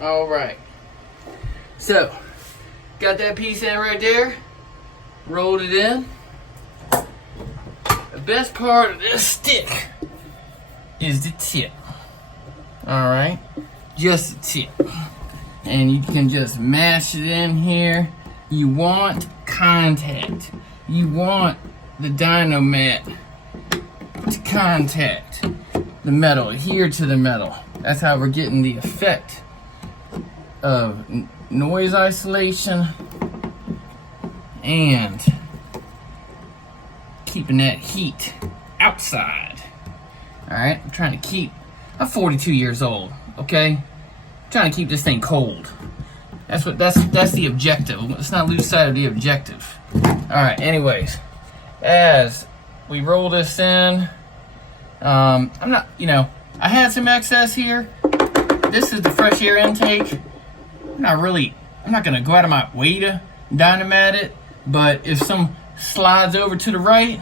All right. So, got that piece in right there. Rolled it in. The best part of this stick is the tip. All right, just the tip. And you can just mash it in here. You want contact. You want the Dynamat to contact the metal, adhere to the metal. That's how we're getting the effect of noise isolation and keeping that heat outside. All right, I'm 42 years old, okay? I'm trying to keep this thing cold. That's the objective. Let's not lose sight of the objective. All right, anyways, as we roll this in, I had some excess here. This is the fresh air intake. I'm not gonna go out of my way to Dynamat it, but if some slides over to the right,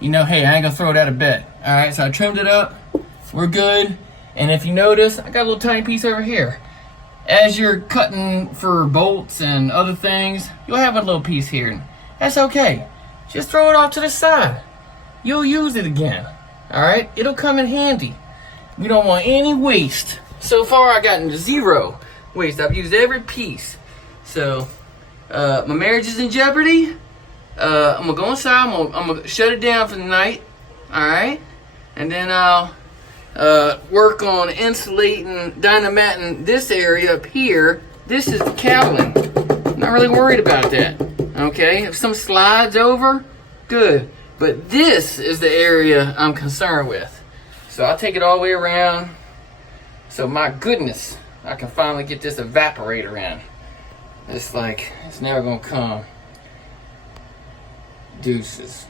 hey, I ain't gonna throw it out of bed. All right, so I trimmed it up. We're good. And if you notice, I got a little tiny piece over here. As you're cutting for bolts and other things, you'll have a little piece here. That's okay. Just throw it off to the side. You'll use it again. All right, it'll come in handy. We don't want any waste. So far, I gotten 0 waste. I've used every piece. So, my marriage is in jeopardy. I'm gonna go inside. I'm gonna shut it down for the night. All right, and then I'll work on insulating, dynamatting this area up here. This is the cowling. I'm not really worried about that. Okay, if some slides over, good. But this is the area I'm concerned with. So I'll take it all the way around. So my goodness, I can finally get this evaporator in. It's never gonna come. Deuces.